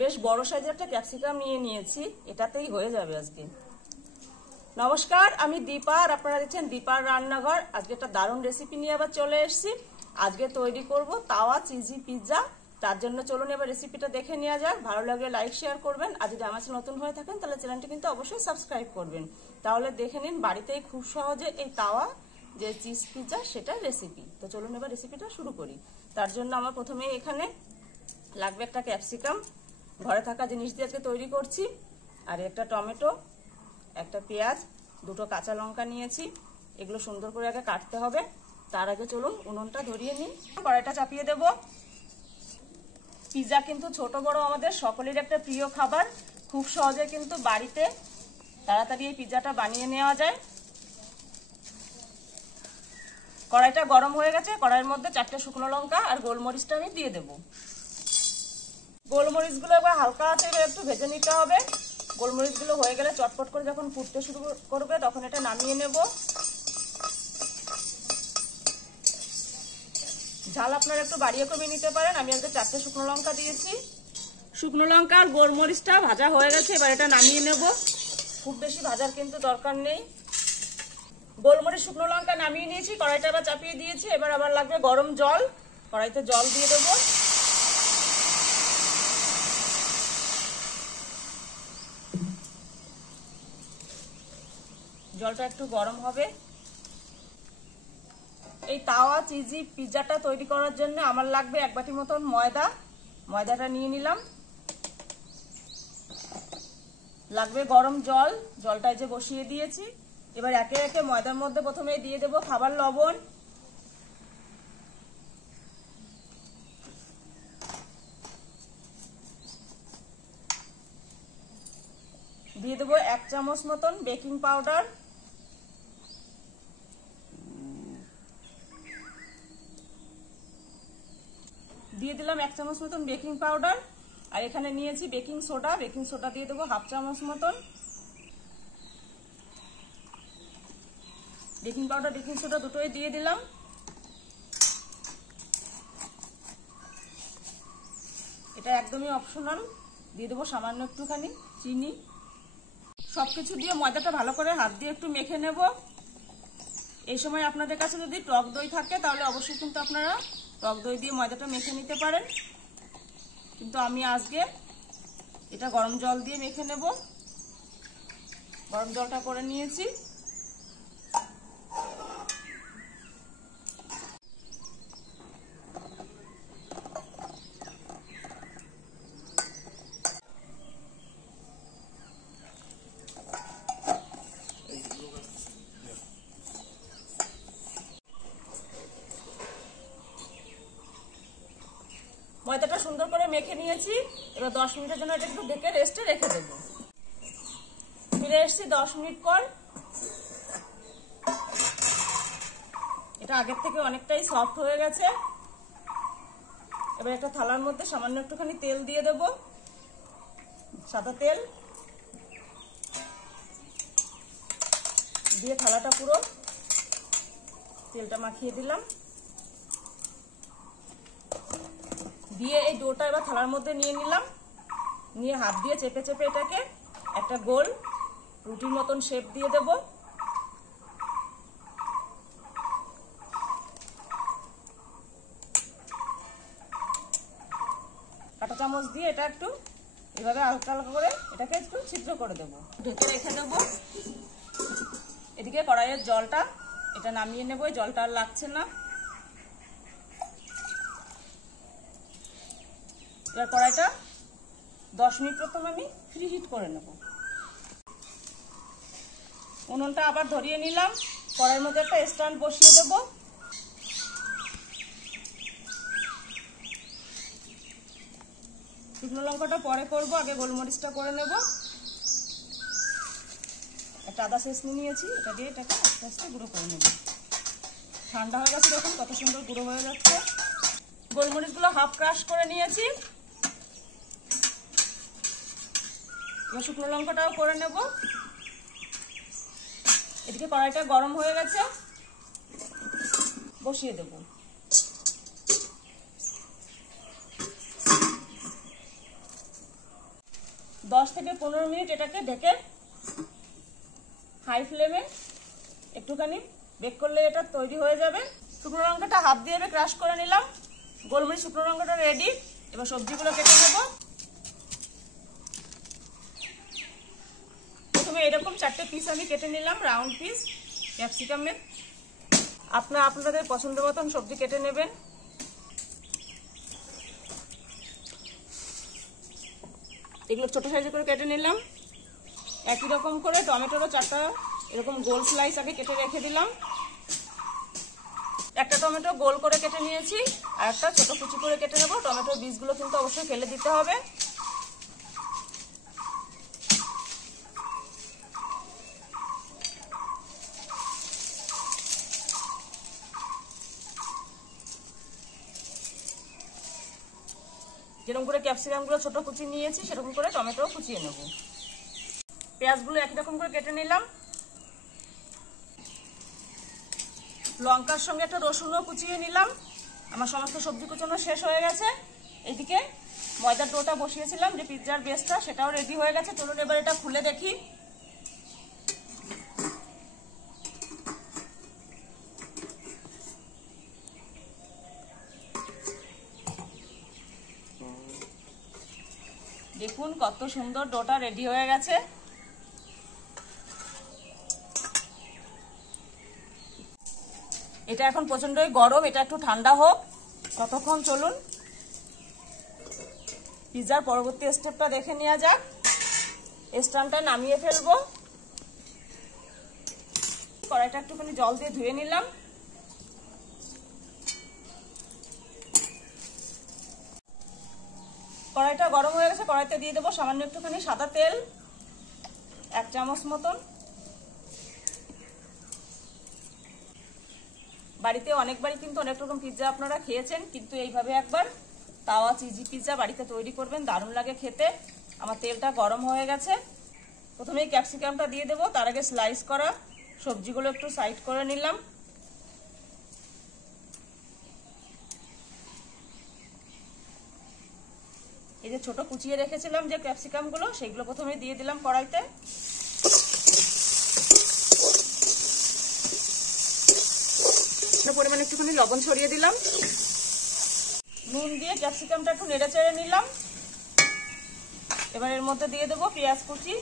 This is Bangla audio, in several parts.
বেশ বড় সাইজের একটা ক্যাপসিকাম নিয়ে নিয়েছি, এটাতেই হয়ে যাবে আজকে। নমস্কার, আমি দীপা আর আপনারা দেখছেন দীপার রান্নাঘর। আজকে একটা দারুণ রেসিপি নিয়ে আবার চলে এসেছি। আজকে তৈরি করব তাওয়া চিজি পিৎজা। তার জন্য চলুন এবার রেসিপিটা দেখে নেওয়া যাক। ভালো লাগলে লাইক শেয়ার করবেন, আর যদি আমার চ্যানেল নতুন হয়ে থাকেন তাহলে চ্যানেলটি কিন্তু অবশ্যই সাবস্ক্রাইব করবেন। তাহলে দেখে নিন বাড়িতেই খুব সহজে এই তাওয়া যে চিজ পিৎজা সেটার রেসিপি। তো চলুন এবার রেসিপিটা শুরু করি। তার জন্য আমার প্রথমেই এখানে লাগবে একটা ক্যাপসিকাম, ঘরে থাকা জিনিস দিয়ে আজকে তৈরি করছি, আর একটা টমেটো, একটা পেঁয়াজ, দুটো কাঁচা লঙ্কা নিয়েছি। এগুলো সুন্দর করে আগে কাটতে হবে। তার আগে চলুন উনুনটা ধরিয়ে নিই, কড়াইটা চাপিয়ে দেব। পিৎজা কিন্তু ছোট বড় আমাদের সকলের একটা প্রিয় খাবার। খুব সহজে কিন্তু বাড়িতে তাড়াতাড়ি এই পিৎজাটা বানিয়ে নেওয়া যায়। কড়াইটা গরম হয়ে গেছে, কড়াইয়ের মধ্যে 4টে শুকনো লঙ্কা আর গোলমরিচটা আমি দিয়ে দেব। গোলমরিচগুলো এবার হালকা আছে একটু ভেজে নিতে হবে। গোলমরিচগুলো হয়ে গেলে চটপট করে যখন ফুটতে শুরু করবে তখন এটা নামিয়ে নেব। ঝাল আপনারা একটু বাড়িয়ে কমিয়ে নিতে পারেন। আমি আজকে 4টে শুকনো লঙ্কা দিয়েছি। শুকনো লঙ্কা আর গোলমরিচটা ভাজা হয়ে গেছে, এবার এটা নামিয়ে নেব। খুব বেশি ভাজার কিন্তু দরকার নেই। গোলমরিচ শুকনো লঙ্কা নামিয়ে নিয়েছি, কড়াইটা আবার চাপিয়ে দিয়েছি। এবার আবার লাগবে গরম জল, কড়াইতে জল দিয়ে দেবো। জলটা একটু গরম হবে। এই তাওয়া চিজি পিৎজাটা তৈরি করার জন্য আমার লাগবে 1 বাটি মতন ময়দা। ময়দাটা নিয়ে নিলাম। লাগবে গরম জল, জলটা যে বসিয়ে দিয়েছি। এবার একে একে ময়দার মধ্যে প্রথমে দিয়ে দেব খাবার লবণ, দিয়ে দেবো 1 চামচ মতন বেকিং পাউডার, দিয়ে দিলাম 1 চামচ মতন বেকিং পাউডার। আর এখানে নিয়েছি বেকিং সোডা, বেকিং সোডা দিয়ে দেবো 1/2 চামচ মতন। বেকিং পাউডার বেকিং সোডা দুটোই দিয়ে দিলাম। এটা একদমই অপশনাল। দিয়ে দেবো সামান্য একটুখানি চিনি। সবকিছু দিয়ে ময়দাটা ভালো করে হাত দিয়ে একটু মেখে নেব। এই সময় আপনাদের কাছে যদি টক দই থাকে তাহলে অবশ্যই কিন্তু আপনারা টক দই দিয়ে ময়দাটা মেখে নিতে পারেন, কিন্তু আমি আজকে এটা গরম জল দিয়ে মেখে নেব। গরম জলটা করে নিয়েছি। ময়দাটা সুন্দর করে মেখে নিয়েছি। এবার 10 মিনিটের জন্য এটা একটু ঢেকে রেস্টে রেখে দেব। ফিরে এসেছি 10 মিনিট পর। এটা আগের থেকে অনেকটাই সফট হয়ে গেছে। এবার একটা থালার মধ্যে সামান্য একটুখানি তেল দিয়ে দেব, সাদা তেল দিয়ে থালাটা পুরো তেলটা মাখিয়ে দিলাম। দিয়ে এই ডোটা এবার থালার মধ্যে নিয়ে নিলাম। নিয়ে হাত দিয়ে চেপে চেপে এটাকে একটা গোল রুটির মতন শেপ দিয়ে দেব। কাঁটা চামচ দিয়ে এটা একটু এভাবে হালকা হালকা করে এটাকে একটু ছিদ্র করে দেব। ঢেকে রেখে দেব। এদিকে কড়াইয়ের জলটা এটা নামিয়ে নেব, জলটা আর লাগছে না। এবার কড়াইটা 10 মিনিট প্রথমে আমি ফ্রি হিট করে নেব। উনুনটা আবার ধরিয়ে নিলাম। কড়াইয়ের মধ্যে একটা স্ট্যান্ড বসিয়ে দেব। শুকনো লঙ্কাটা পরে করব, আগে গোলমরিচটা করে নেব। একটা আদা শেষনি নিয়েছি, এটা দিয়ে এটাকে আস্তে আস্তে গুঁড়ো করে নেব। ঠান্ডা হয়ে গেছে, দেখুন কত সুন্দর গুঁড়ো হয়ে যাচ্ছে। গোলমরিচগুলো হাফ ক্রাশ করে নিয়েছি। এবার শুকনো লঙ্কাটাও করে নেব। এদিকে কড়াইটা গরম হয়ে গেছে, বসিয়ে দেব। 10 থেকে 15 মিনিট এটাকে ঢেকে হাই ফ্লেমে একটুখানি বেক করলে এটা তৈরি হয়ে যাবে। শুকনো লঙ্কাটা হাফ দিয়ে ক্রাশ করে নিলাম। গোলমরিচ শুকনো লঙ্কাটা রেডি। এবার সবজিগুলো কেটে নেব। প্রথমে এরকম 4টে পিস আমি কেটে নিলাম, রাউন্ড পিস ক্যাপসিকামের। আপনাদের পছন্দ মতন সবজি কেটে নেবেন। এগুলো ছোট সাইজে করে কেটে নিলাম। একই রকম করে টমেটোরও 4টা এরকম গোল স্লাইস আগে কেটে রেখে দিলাম। একটা টমেটো গোল করে কেটে নিয়েছি, আর একটা ছোট কুচি করে কেটে নেব। টমেটোর বীজগুলো কিন্তু অবশ্যই ফেলে দিতে হবে। যেরকম করে ক্যাপসিকামগুলো ছোট কুচি নিয়েছি সেরকম করে টমেটো কুচিয়ে নেব। পেঁয়াজগুলো একই রকম করে কেটে নিলাম। লঙ্কার সঙ্গে একটা রসুনও কুচিয়ে নিলাম। আমার সমস্ত সবজি কুচানো শেষ হয়ে গেছে। এদিকে ময়দার ডোটা বসিয়েছিলাম, যে পিৎজার বেসটা, সেটাও রেডি হয়ে গেছে। চলুন এবার এটা খুলে দেখি। দেখুন কত সুন্দর ডোটা রেডি হয়ে গেছে। এটা এখন প্রচন্ডই গরম, এটা একটু ঠান্ডা হোক ততক্ষণ চলুন পিৎজার পরবর্তী স্টেপটা দেখে নেওয়া যাক। স্ট্যান্ডটা নামিয়ে ফেলবো। কড়াইটা একটুখানি জল দিয়ে ধুয়ে নিলাম। কড়াইটা গরম হয়ে গেছে, কড়াইতে দিয়ে দেবো সামান্য একটুখানি সাদা তেল, 1 চামচ মতন। বাড়িতে অনেকবারই কিন্তু অনেক রকম পিৎজা আপনারা খেয়েছেন, কিন্তু এইভাবে একবার তাওয়া চিজি পিৎজা বাড়িতে তৈরি করবেন, দারুণ লাগে খেতে। আমার তেলটা গরম হয়ে গেছে। প্রথমেই ক্যাপসিকামটা দিয়ে দেবো, তার আগে স্লাইস করা সবজিগুলো একটু সাইড করে নিলাম। এই যে ছোট কুচিয়ে রেখেছিলাম যে ক্যাপসিকামগুলো, সেগুলো প্রথমে দিয়ে দিলাম কড়াইতে। পরিমাণে একটুখানি লবণ ছড়িয়ে দিলাম। নুন দিয়ে ক্যাপসিকামটা একটু নেড়ে চেড়ে নিলাম। এবার এর মধ্যে দিয়ে দেবো পেঁয়াজ কুচি।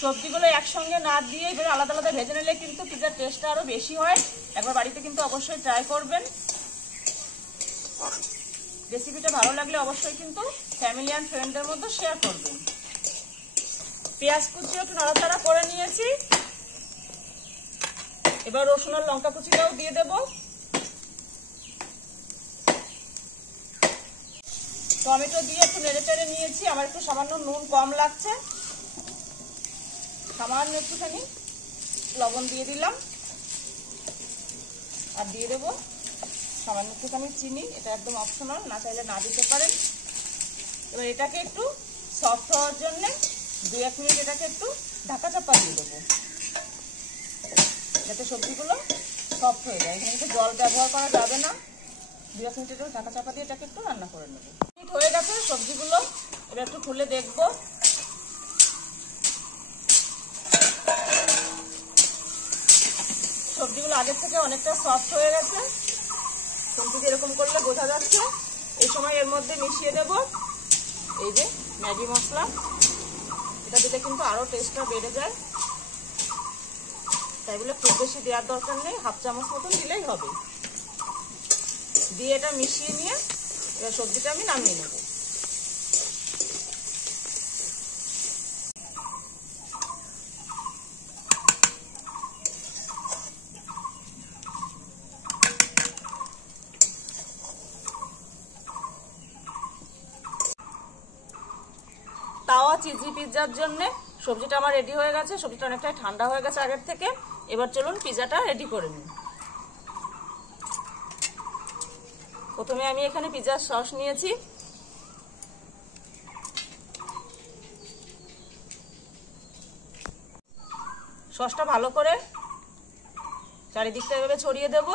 সবজিগুলো একসঙ্গে না দিয়ে এবার আলাদা আলাদা ভেজে নিলে কিন্তু পিৎজার টেস্টটা আরো বেশি হয়। একবার বাড়িতে কিন্তু অবশ্যই ট্রাই করবেন। রেসিপিটা ভালো লাগলে অবশ্যই কিন্তু ফ্যামিলি অ্যান্ড ফ্রেন্ডদের মধ্যে শেয়ার করবেন। পেঁয়াজ কুচি একটু নাড়াচাড়া করে নিয়েছি। এবার রসুন আর লঙ্কা কুচিটাও দিয়ে দেব। টমেটো দিয়ে একটু নেড়ে চেড়ে নিয়েছি। আমার একটু সামান্য নুন কম লাগছে, সামান্য একটুখানি লবণ দিয়ে দিলাম। আর দিয়ে দেবো সামান্য একটুখানি চিনি, এটা একদম অপশনাল, না চাইলে না দিতে পারেন। এবার এটাকে একটু সফট হওয়ার জন্য 2-1 মিনিট এটাকে একটু ঢাকা চাপা দিয়ে দেবো, যাতে সবজিগুলো সফট হয়ে যায়। এখানে জল ব্যবহার করা যাবে না। 2-1 মিনিট একটু ঢাকা চাপা দিয়ে এটাকে একটু রান্না করে নেবো। হয়ে গেছে সবজিগুলো, এবার একটু খুলে দেখবো। সবজিগুলো আগের থেকে অনেকটা সফট হয়ে গেছে। সবজি এরকম করলে বোঝা যাচ্ছে। এই সময় এর মধ্যে মিশিয়ে দেব এই যে ম্যাগি মশলা। এটা দিলে কিন্তু আরো টেস্টটা বেড়ে যায়। তাই বলে খুব বেশি দেওয়ার দরকার নেই, 1/2 চামচ মতন দিলেই হবে। দিয়ে এটা মিশিয়ে নিয়ে এবার সবজিটা আমি নামিয়ে নেব। তাওয়া চিজি পিৎজার জন্য সবজিটা আমার রেডি হয়ে গেছে। সবজিটা অনেকটাই ঠান্ডা হয়ে গেছে আগের থেকে। এবার চলুন পিৎজাটা রেডি করে নিই। প্রথমে আমি এখানে পিৎজার সস নিয়েছি। সসটা ভালো করে চারিদিকটা এভাবে ছড়িয়ে দেব।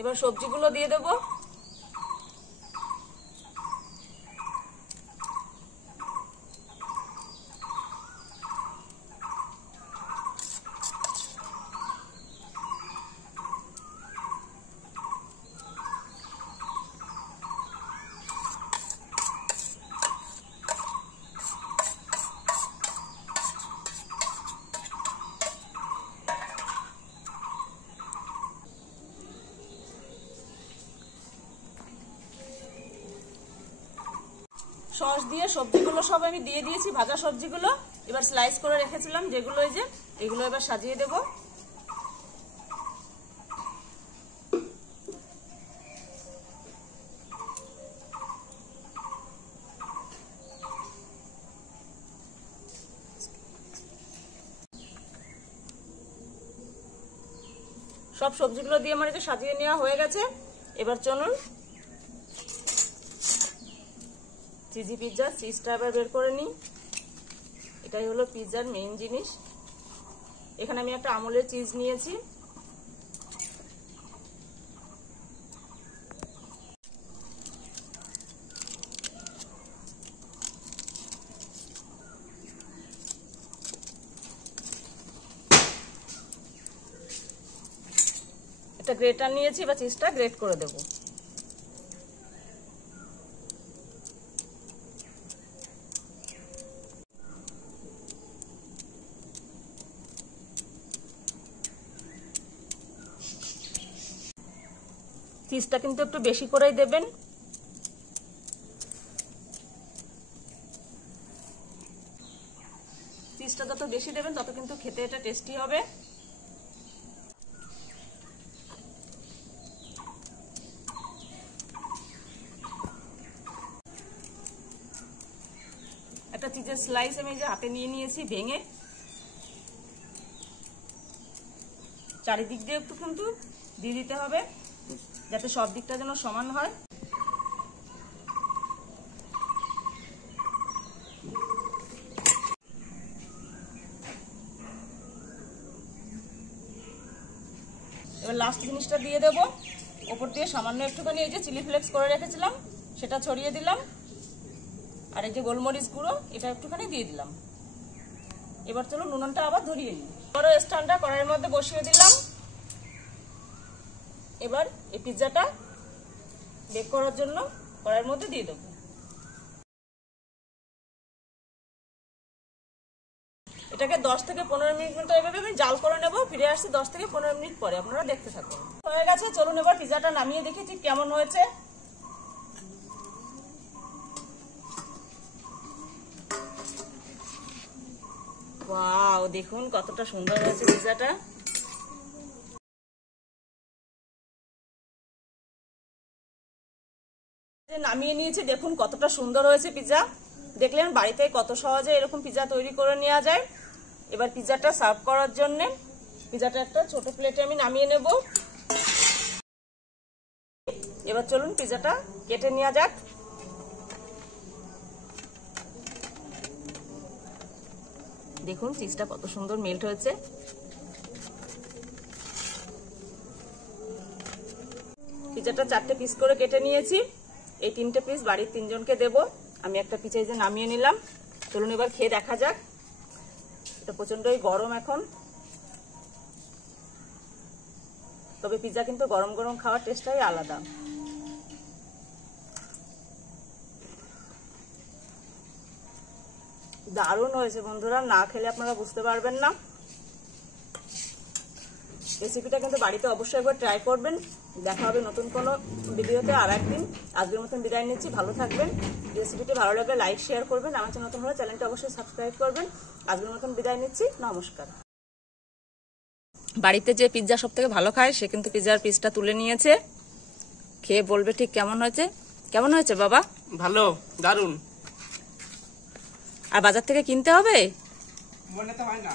এবার সবজিগুলো দিয়ে দেবো। সস দিয়ে সবজিগুলো সব আমি দিয়ে দিয়েছি, ভাজা সবজিগুলো। এবার স্লাইস করে রেখেছিলাম যেগুলো, এই যে এগুলো এবার সাজিয়ে দেব। সব সবজিগুলো দিয়ে আমার এটা সাজিয়ে নেওয়া হয়ে গেছে। এবার চলুন চিজি পিৎজা চিজটা আবার বের করে নিই। এটাই হলো পিৎজার মেইন জিনিস। এখানে আমি একটা আমুলের চিজ নিয়েছি। একটা গ্রেটার নিয়েছি, বা চিজটা গ্রেট করে দেবো। চিজটা কিন্তু একটু বেশি করেই দেবেন। চিজটা যত বেশি দেবেন তত কিন্তু খেতে এটা টেস্টি হবে। একটা চিজের স্লাইস আমি যে হাতে নিয়ে নিয়েছি ভেঙে, চারিদিক দিয়ে একটু কিন্তু দিয়ে দিতে হবে যাতে সব দিকটা যেন সমান হয়। এবার লাস্ট জিনিসটা দিয়ে দেব। ওপর দিয়ে সামান্য একটুখানি এই যে চিলি ফ্লেক্স করে রেখেছিলাম সেটা ছড়িয়ে দিলাম, আর এই যে গোলমরিচ গুঁড়ো এটা একটুখানি দিয়ে দিলাম। এবার চলো নুনটা আবার ধরিয়ে নিই। বড় স্ট্যান্ডটা কড়াইয়ের মধ্যে বসিয়ে দিলাম। এবার এই পিৎজাটা বেক করার জন্য কড়াইয়ের মধ্যে দিয়ে দেবো। এটাকে 10 থেকে 15 মিনিট মতো এভাবে আমি জাল করে নেব। ফিরে আসছি 10 থেকে 15 মিনিট পরে, আপনারা দেখতে থাকুন। হয়ে গেছে, চলুন এবার পিৎজাটা নামিয়ে দেখি ঠিক কেমন হয়েছে। ওয়াও, দেখুন কতটা সুন্দর হয়েছে পিৎজাটা। নামিয়ে নিয়েছি, দেখুন কতটা সুন্দর হয়েছে পিৎজা। দেখলেন বাড়িতে কত সহজে এরকম পিৎজা তৈরি করে নেওয়া যায়। এবার পিৎজাটা সার্ভ করার জন্য পিৎজাটা একটা ছোট প্লেটে আমি নামিয়ে নেব। এবার চলুন পিৎজাটা কেটে নেওয়া যাক। দেখুন চিজটা কত সুন্দর মেল্ট হয়েছে। পিৎজাটা 4টে পিস করে কেটে নিয়েছি। এই 3টে পিস বাড়ির 3 জনকে দেব। আমি একটা পিৎজা এই যে নামিয়ে নিলাম। চলুন এবার খেয়ে দেখা যাক। এটা প্রচন্ডই গরম এখন, তবে পিৎজা কিন্তু গরম গরম খাওয়ার টেস্টটাই আলাদা। দারুণ হয়েছে বন্ধুরা, না খেলে আপনারা বুঝতে পারবেন না। রেসিপিটা কিন্তু বাড়িতে অবশ্যই একবার ট্রাই করবেন। দেখা হবে নতুন কোনো ভিডিওতে আর একদিন। আজকের মতন বিদায় নিচ্ছি, ভালো থাকবেন। রেসিপিটি ভালো লাগলে লাইক শেয়ার করবেন। আমার চ্যানেল নতুন হলে চ্যানেলটা অবশ্যই সাবস্ক্রাইব করবেন। আজকের মতন বিদায় নিচ্ছি, নমস্কার। বাড়িতে যে পিৎজা সব থেকে ভালো খায় সে কিন্তু পিৎজার পিসটা তুলে নিয়েছে, খেয়ে বলবে ঠিক কেমন হয়েছে। কেমন হয়েছে বাবা? ভালো, দারুণ। আর বাজার থেকে কিনতে হবে? মনে তো হয় না।